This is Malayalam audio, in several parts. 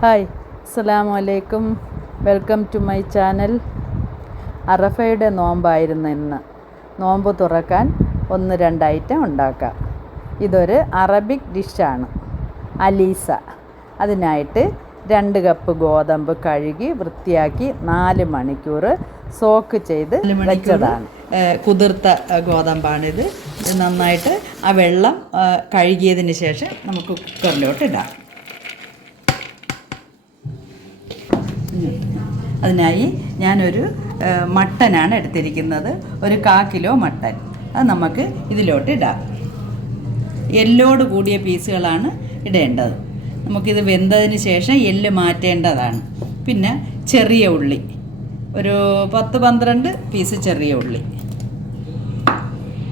ഹായ്, അസ്സലാമു അലൈക്കും. Welcome to my channel. അറഫയുടെ നോമ്പായിരുന്നു ഇന്ന്. നോമ്പ് തുറക്കാൻ 1-2 ഐറ്റം ഉണ്ടാക്കാം. ഇതൊരു അറബിക് ഡിഷാണ്, അലീസ. അതിനായിട്ട് 2 കപ്പ് ഗോതമ്പ് കഴുകി വൃത്തിയാക്കി 4 മണിക്കൂർ സോക്ക് ചെയ്ത് വെച്ചതാണ്. കുതിർത്ത ഗോതമ്പാണിത്. നന്നായിട്ട് ആ വെള്ളം കഴുകിയതിന് ശേഷം നമുക്ക് കുക്കറിലോട്ട് ഇടാം. അതിനായി ഞാനൊരു മട്ടനാണ് എടുത്തിരിക്കുന്നത്, ഒരു 1/4 കിലോ മട്ടൻ. അത് നമുക്ക് ഇതിലോട്ട് ഇടാം. എല്ലോട് കൂടിയ പീസുകളാണ് ഇടേണ്ടത്. നമുക്കിത് വെന്തതിന് ശേഷം എല്ല് മാറ്റേണ്ടതാണ്. പിന്നെ ചെറിയ ഉള്ളി, ഒരു 10-12 പീസ് ചെറിയ ഉള്ളി.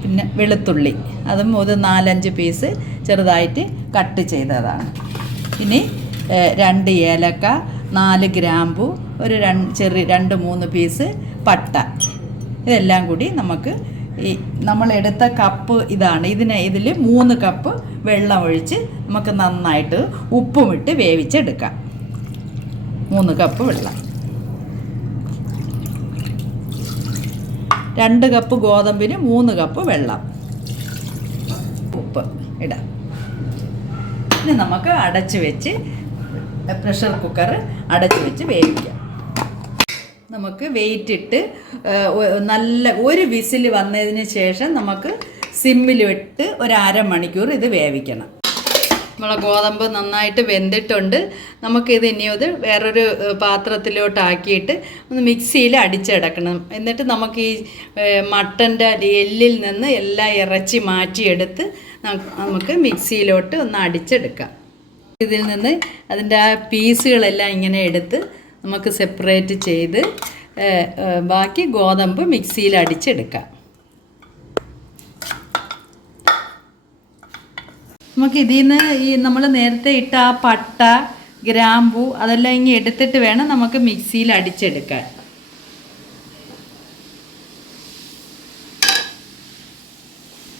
പിന്നെ വെളുത്തുള്ളി, അതും ഒരു 4-5 പീസ് ചെറുതായിട്ട് കട്ട് ചെയ്തതാണ്. ഇനി 2 ഏലക്ക, 4 ഗ്രാമ്പു, ഒരു 2-3 പീസ് പട്ട. ഇതെല്ലാം കൂടി നമുക്ക് ഈ നമ്മളെടുത്ത കപ്പ് ഇതാണ്. ഇതിൽ 3 കപ്പ് വെള്ളം ഒഴിച്ച് നമുക്ക് നന്നായിട്ട് ഉപ്പുമിട്ട് വേവിച്ചെടുക്കാം. 3 കപ്പ് വെള്ളം. 2 കപ്പ് ഗോതമ്പിന് 3 കപ്പ് വെള്ളം, ഉപ്പ് ഇടാം. ഇനി നമുക്ക് അടച്ച് വെച്ച് പ്രഷർ കുക്കർ അടച്ച് വെച്ച് വേവിക്കാം. നമുക്ക് വെയിറ്റ് ഇട്ട് നല്ല ഒരു വിസിൽ വന്നതിന് ശേഷം നമുക്ക് സിമ്മിലിട്ട് ഒരു 1/2 മണിക്കൂർ ഇത് വേവിക്കണം. നമ്മളെ ഗോതമ്പ് നന്നായിട്ട് വെന്തിട്ടുണ്ട്. നമുക്കിത് ഇനി വേറൊരു പാത്രത്തിലോട്ടാക്കിയിട്ട് ഒന്ന് മിക്സിയിൽ അടിച്ചെടുക്കണം. എന്നിട്ട് നമുക്ക് ഈ മട്ടൻ്റെ എല്ലിൽ നിന്ന് എല്ലാം ഇറച്ചി മാറ്റിയെടുത്ത് നമുക്ക് മിക്സിയിലോട്ട് ഒന്ന് അടിച്ചെടുക്കാം. ഇതിൽ നിന്ന് അതിൻ്റെ ആ പീസുകളെല്ലാം ഇങ്ങനെ എടുത്ത് നമുക്ക് സെപ്പറേറ്റ് ചെയ്ത് ബാക്കി ഗോതമ്പ് മിക്സിയിൽ അടിച്ചെടുക്കാം. നമുക്ക് ഇതിൽ നിന്ന് ഈ നമ്മൾ നേരത്തെ ഇട്ട ആ പട്ട, ഗ്രാമ്പു അതെല്ലാം ഇങ്ങനെ എടുത്തിട്ട് വേണം നമുക്ക് മിക്സിയിൽ അടിച്ചെടുക്കാൻ.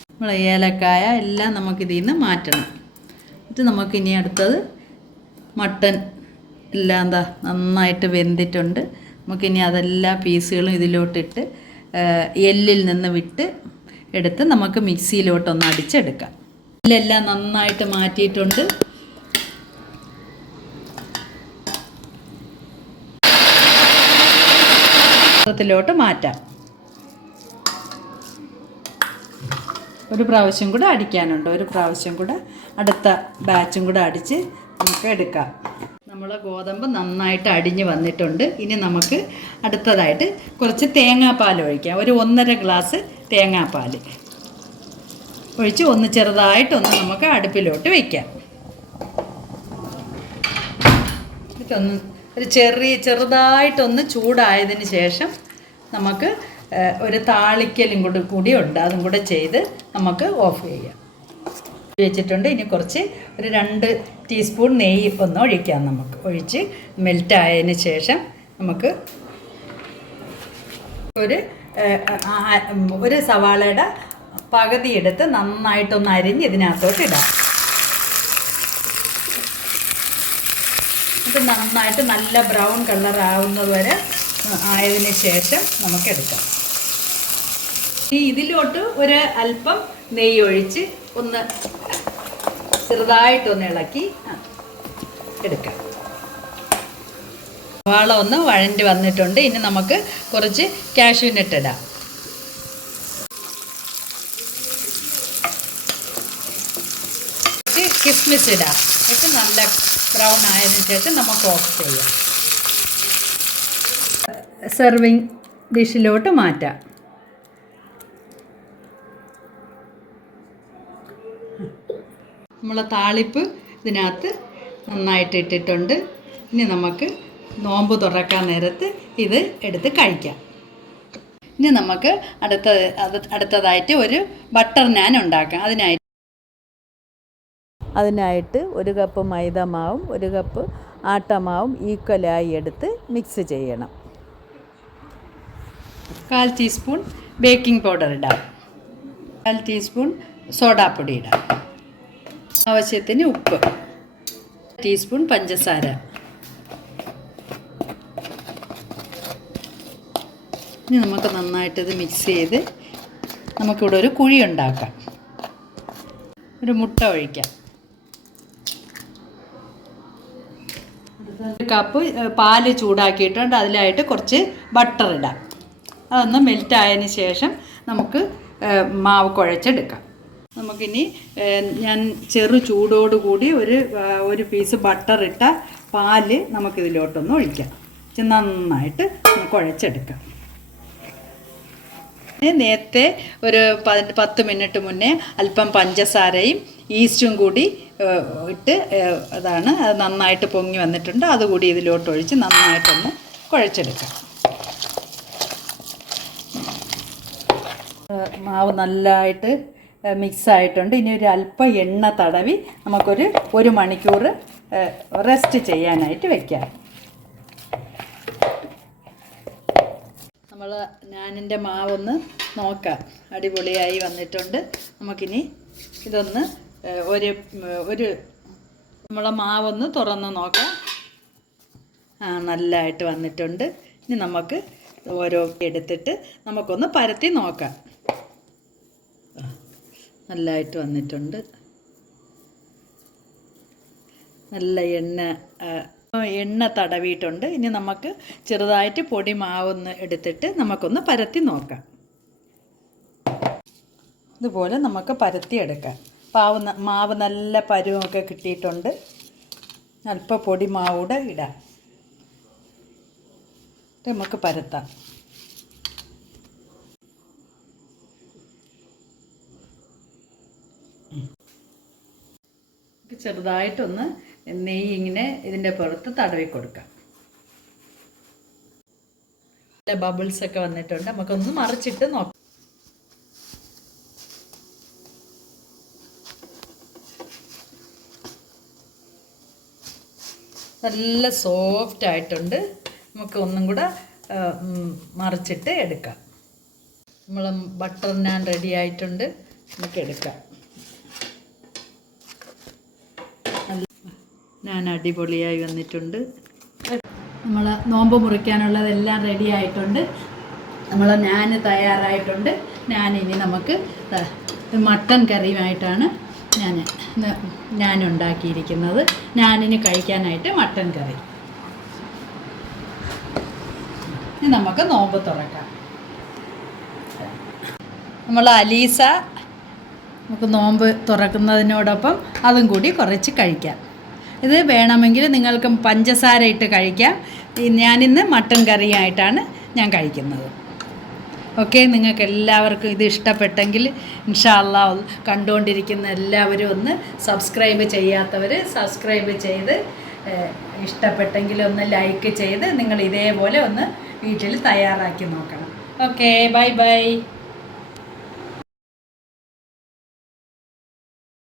നമ്മൾ ഏലക്കായ എല്ലാം നമുക്കിതിൽ നിന്ന് മാറ്റണം. എന്നിട്ട് നമുക്കിനി അടുത്തത് മട്ടൻ എല്ലാം എന്താ നന്നായിട്ട് വെന്തിട്ടുണ്ട്. നമുക്കിനി അതെല്ലാ പീസുകളും ഇതിലോട്ടിട്ട് എല്ലിൽ നിന്ന് വിട്ട് എടുത്ത് നമുക്ക് മിക്സിയിലോട്ടൊന്ന് അടിച്ചെടുക്കാം. എല്ലെല്ലാം നന്നായിട്ട് മാറ്റിയിട്ടുണ്ട്. പാത്രത്തിലോട്ട് മാറ്റാം. ഒരു പ്രാവശ്യം കൂടെ അടിക്കാനുണ്ട്. ഒരു പ്രാവശ്യം കൂടെ അടുത്ത ബാച്ചും കൂടെ അടിച്ച് നമുക്ക് എടുക്കാം. നമ്മൾ ഗോതമ്പ് നന്നായിട്ട് അടിഞ്ഞ് വന്നിട്ടുണ്ട്. ഇനി നമുക്ക് അടുത്തതായിട്ട് കുറച്ച് തേങ്ങാപ്പാൽ ഒഴിക്കാം. ഒരു 1.5 ഗ്ലാസ് തേങ്ങാപ്പാൽ ഒഴിച്ച് ഒന്ന് ചെറുതായിട്ടൊന്ന് നമുക്ക് അടുപ്പിലോട്ട് വയ്ക്കാം. എന്നിട്ടൊന്ന് ഒരു ചെറുതായിട്ടൊന്ന് ചൂടായതിന് ശേഷം നമുക്ക് ഒരു താളിക്കലും കൂടി ഉണ്ട്. അതും കൂടെ ചെയ്ത് നമുക്ക് ഓഫ് ചെയ്യാം. വെച്ചിട്ടുണ്ട്. ഇനി കുറച്ച് ഒരു 2 ടീസ്പൂൺ നെയ്യ് ഒന്ന് ഒഴിക്കാം. നമുക്ക് ഒഴിച്ച് മെൽറ്റായതിന് ശേഷം നമുക്ക് ഒരു സവാളയുടെ പകുതി എടുത്ത് നന്നായിട്ടൊന്ന് അരിഞ്ഞ് ഇതിനകത്തോട്ട് ഇടാം. ഇത് നന്നായിട്ട് നല്ല ബ്രൗൺ കളർ ആവുന്നത് വരെ ആയതിന് ശേഷം നമുക്ക് എടുക്കാം. ഇതിലോട്ട് ഒരു അല്പം നെയ്യ് ഒഴിച്ച് ഒന്ന് ചെറുതായിട്ടൊന്ന് ഇളക്കി എടുക്കാം. സവാള ഒന്ന് വഴണ്ടി വന്നിട്ടുണ്ട്. ഇനി നമുക്ക് കുറച്ച് കാഷ്യൂ നട്ട് ഇടാം. കിസ്മിസ് ഇടാം. എന്നിട്ട് നല്ല ബ്രൗൺ ആയതിനു ശേഷം നമുക്ക് ഓഫ് ചെയ്യാം. സെർവിങ് ഡിഷിലോട്ട് മാറ്റാം. നമ്മളെ താളിപ്പ് ഇതിനകത്ത് നന്നായിട്ട് ഇട്ടിട്ടുണ്ട്. ഇനി നമുക്ക് നോമ്പ് തുറക്കാൻ നേരത്ത് ഇത് എടുത്ത് കഴിക്കാം. ഇനി നമുക്ക് അടുത്തതായിട്ട് ഒരു ബട്ടർ നാൻ ഉണ്ടാക്കാം. അതിനായിട്ട് 1 കപ്പ് മൈദമാവും 1 കപ്പ് ആട്ടമാവും ഈക്വലായി എടുത്ത് മിക്സ് ചെയ്യണം. 1/4 ടീസ്പൂൺ ബേക്കിംഗ് പൗഡർ ഇടാം. 1/4 ടീസ്പൂൺ സോഡാപ്പൊടി ഇടാം. ആവശ്യത്തിന് ഉപ്പ്, ടീസ്പൂൺ പഞ്ചസാര, ഇനി നമുക്ക് നന്നായിട്ടിത് മിക്സ് ചെയ്ത് നമുക്കിവിടെ ഒരു കുഴി ഉണ്ടാക്കാം. ഒരു മുട്ട ഒഴിക്കാം. 1 കപ്പ് പാല് ചൂടാക്കിയിട്ടുണ്ട്. അതിലായിട്ട് കുറച്ച് ബട്ടർ ഇടാം. അതൊന്ന് മെൽറ്റായതിന് ശേഷം നമുക്ക് മാവ് കുഴച്ചെടുക്കാം. നമുക്കിനി ഞാൻ ചെറു ചൂടോടുകൂടി ഒരു പീസ് ബട്ടർ ഇട്ട പാല് നമുക്കിതിലോട്ടൊന്ന് ഒഴിക്കാം. നന്നായിട്ട് കുഴച്ചെടുക്കാം. നേരത്തെ ഒരു 10 മിനിറ്റ് മുന്നേ അല്പം പഞ്ചസാരയും ഈസ്റ്റും കൂടി ഇട്ട് അത് നന്നായിട്ട് പൊങ്ങി വന്നിട്ടുണ്ട്. അതുകൂടി ഇതിലോട്ട് ഒഴിച്ച് നന്നായിട്ടൊന്ന് കുഴച്ചെടുക്കാം. മാവ് നല്ലതായിട്ട് മിക്സ് ആയിട്ടുണ്ട്. ഇനി ഒരു അല്പം എണ്ണ തടവി നമുക്കൊരു 1 മണിക്കൂർ റെസ്റ്റ് ചെയ്യാനായിട്ട് വെക്കാം. ഞാനിൻ്റെ മാവൊന്ന് നോക്കാം. അടിപൊളിയായി വന്നിട്ടുണ്ട്. നമുക്കിനി ഇതൊന്ന് നമ്മളെ മാവൊന്ന് തുറന്ന് നോക്കാം. നല്ലതായിട്ട് വന്നിട്ടുണ്ട്. ഇനി നമുക്ക് ഓരോ എടുത്തിട്ട് നമുക്കൊന്ന് പരത്തി നോക്കാം. നല്ലതായിട്ട് വന്നിട്ടുണ്ട്. നല്ല എണ്ണ തടവിയിട്ടുണ്ട്. ഇനി നമുക്ക് ചെറുതായിട്ട് പൊടി മാവൊന്ന് എടുത്തിട്ട് നമുക്കൊന്ന് പരത്തി നോക്കാം. ഇതുപോലെ നമുക്ക് പരത്തിയെടുക്കാം. മാവ് നല്ല പരുവമൊക്കെ കിട്ടിയിട്ടുണ്ട്. അല്പം പൊടി മാവൂടെ ഇടാം. നമുക്ക് പരത്താം. ചെറുതായിട്ടൊന്ന് നെയ്യ് ഇങ്ങനെ ഇതിൻ്റെ പുറത്ത് തടവി കൊടുക്കാം. ബബിൾസ് ഒക്കെ വന്നിട്ടുണ്ട്. നമുക്കൊന്ന് മറിച്ചിട്ട് നോക്കാം. നല്ല സോഫ്റ്റ് ആയിട്ടുണ്ട്. നമുക്ക് ഒന്നും കൂടെ മറിച്ചിട്ട് എടുക്കാം. നമ്മൾ ബട്ടർ നാൻ റെഡി ആയിട്ടുണ്ട്. നമുക്ക് എടുക്കാം. ഞാൻ അടിപൊളിയായി വന്നിട്ടുണ്ട്. നമ്മൾ നോമ്പ് മുറിക്കാനുള്ളതെല്ലാം റെഡി ആയിട്ടുണ്ട്. ഞാൻ തയ്യാറായിട്ടുണ്ട്. ഞാനിനി നമുക്ക് മട്ടൻ കറിയുമായിട്ടാണ് ഞാൻ ഉണ്ടാക്കിയിരിക്കുന്നത്. ഞാനിനി കഴിക്കാനായിട്ട് മട്ടൻ കറി. ഇനി നമുക്ക് നോമ്പ് തുറക്കാം. അലീസ നമുക്ക് നോമ്പ് തുറക്കുന്നതിനോടൊപ്പം അതും കൂടി കുറച്ച് കഴിക്കാം. ഇത് വേണമെങ്കിൽ നിങ്ങൾക്ക് പഞ്ചസാര ഇട്ട് കഴിക്കാം. ഞാനിന്ന് മട്ടൻ കറിയായിട്ടാണ് ഞാൻ കഴിക്കുന്നത്. ഓക്കെ, നിങ്ങൾക്ക് എല്ലാവർക്കും ഇത് ഇഷ്ടപ്പെട്ടെങ്കിൽ ഇൻഷാ അല്ലാഹ് കണ്ടുകൊണ്ടിരിക്കുന്ന എല്ലാവരും ഒന്ന് സബ്സ്ക്രൈബ് ചെയ്യാത്തവർ സബ്സ്ക്രൈബ് ചെയ്ത്, ഇഷ്ടപ്പെട്ടെങ്കിൽ ഒന്ന് ലൈക്ക് ചെയ്ത് നിങ്ങൾ ഇതേപോലെ ഒന്ന് വീട്ടിൽ തയ്യാറാക്കി നോക്കണം. Okay, bye bye.